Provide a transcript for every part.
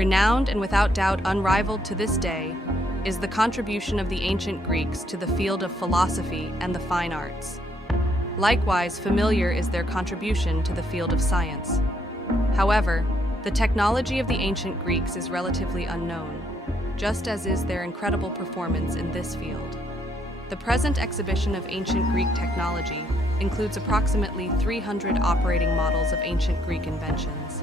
Renowned and without doubt unrivaled to this day is the contribution of the ancient Greeks to the field of philosophy and the fine arts. Likewise, familiar is their contribution to the field of science. However, the technology of the ancient Greeks is relatively unknown, just as is their incredible performance in this field. The present exhibition of ancient Greek technology includes approximately 300 operating models of ancient Greek inventions.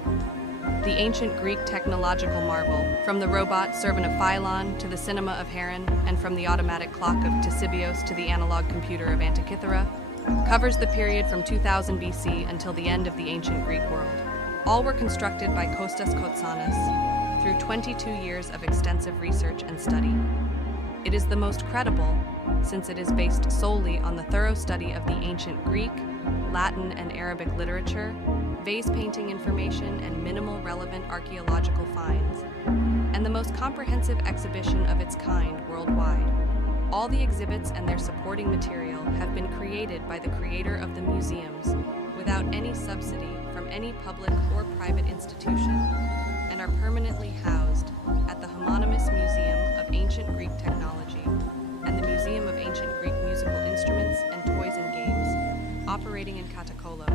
The ancient Greek technological marvel, from the robot servant of Philon to the cinema of Heron, and from the automatic clock of Ctesibios to the analog computer of Antikythera, covers the period from 2000 BC until the end of the ancient Greek world. All were constructed by Kotsanas through 22 years of extensive research and study. It is the most credible, since it is based solely on the thorough study of the ancient Greek, Latin, and Arabic literature, vase painting information, and minimal relevant archaeological finds, and the most comprehensive exhibition of its kind worldwide. All the exhibits and their supporting material have been created by the creator of the museums without any subsidy from any public or private institution, and are permanently housed at the homonymous Museum of Ancient Greek Technology and the Museum of Ancient Greek Musical Instruments and Toys and Games, operating in Katakolo,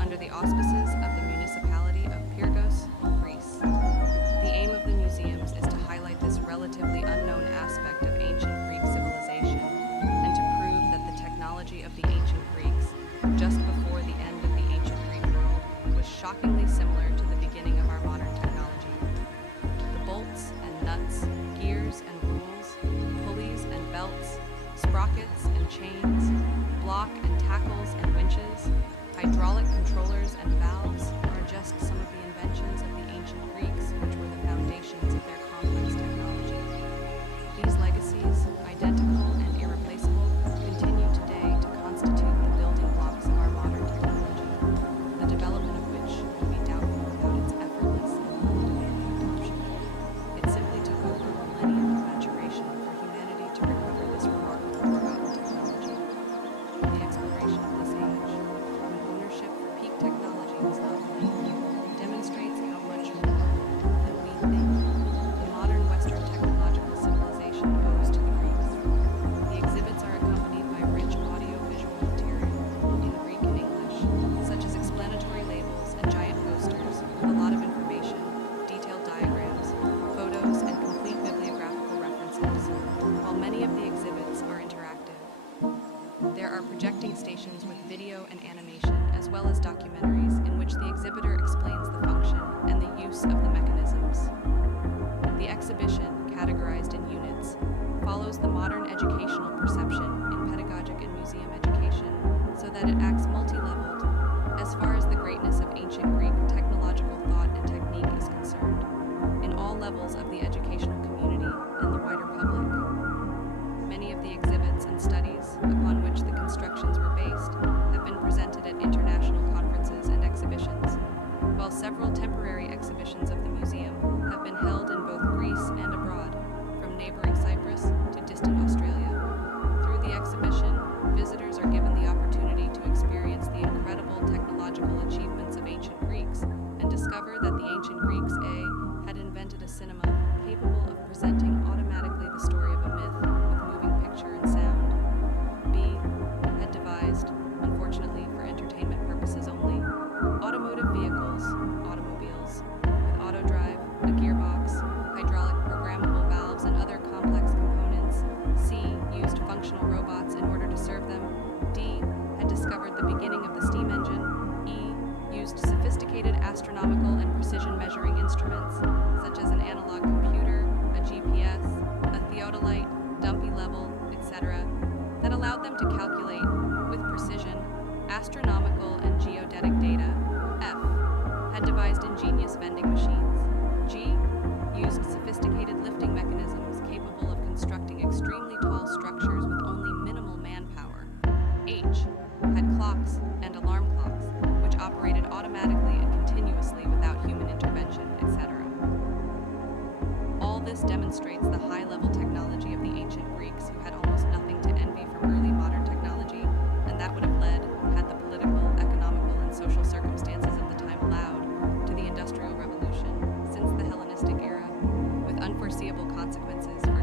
under the auspices of the municipality of Pyrgos, Greece. The aim of the museums is to highlight this relatively unknown aspect of ancient Greek civilization and to prove that the technology of the ancient Greeks, just before the end of the ancient Greek world, was shockingly similar to the beginning of our modern technology. The bolts and nuts, gears and rules, pulleys and belts, sprockets and chains, block and tackles and winches, hydraulic controllers and valves are just some of the inventions of the ancient Greeks, which were the foundations of their complex technology. These legacies, identical and irreplaceable, continue today to constitute the building blocks of our modern technology, the development of which would be doubtful without its effortless and undemanding adoption. It simply took over a millennium of maturation for humanity to recover this remarkable forgotten technology. The exploration of this age, when ownership for peak technology was not claimed, demonstrates how much more than we think the modern Western technological civilization owes to the Greeks. The exhibits are accompanied by rich audio-visual material in Greek and English, such as explanatory labels and giant posters with a lot of information, detailed diagrams, photos, and complete bibliographical references, while many of the exhibits are interactive. There are projecting stations with video and animation, as well as documentaries in which the exhibitor explains the function and the use of the mechanisms. The exhibition, categorized in units, follows the modern educational perception in pedagogic and museum education so that it acts multi-leveled as far as the greatness of ancient Greek technological thought and technique is concerned, in all levels of the educational community and the wider public. Many of the exhibits and studies upon which the constructions were based have been presented at international conferences and exhibitions, while several temporary exhibitions of the museum have been held in both Greece and abroad, from neighboring Cyprus to distant Australia. Through the exhibition, visitors are given the opportunity to experience the incredible technological achievements of ancient Greeks and discover that the ancient Greeks, A, had invented a cinema capable of presenting automatically the story of a myth with moving picture and sound. B, had devised, unfortunately for entertainment purposes only, automotive vehicles, automobiles, with auto drive, a gearbox, hydraulic programmable valves, and other complex components. C, used functional robots in order to serve them. D, had discovered the beginning of the steam engine. E, used sophisticated astronomical and precision measuring instruments, such as an analog computer, a GPS, a theodolite, dumpy level, etc., that allowed them to calculate, with precision, astronomical and geodetic data. F, had devised ingenious vending machines. G, used sophisticated lifting mechanisms capable of constructing extremely tall structures with only minimal manpower. H, had clocks and alarm clocks, which operated automatically and continuously without human intervention, etc. All this demonstrates the high-level technology of the ancient Greeks, who had almost nothing to envy from early modern technology, and that would have led, had the political, economical, and social circumstances of the time allowed, to the Industrial Revolution, since the Hellenistic era unforeseeable consequences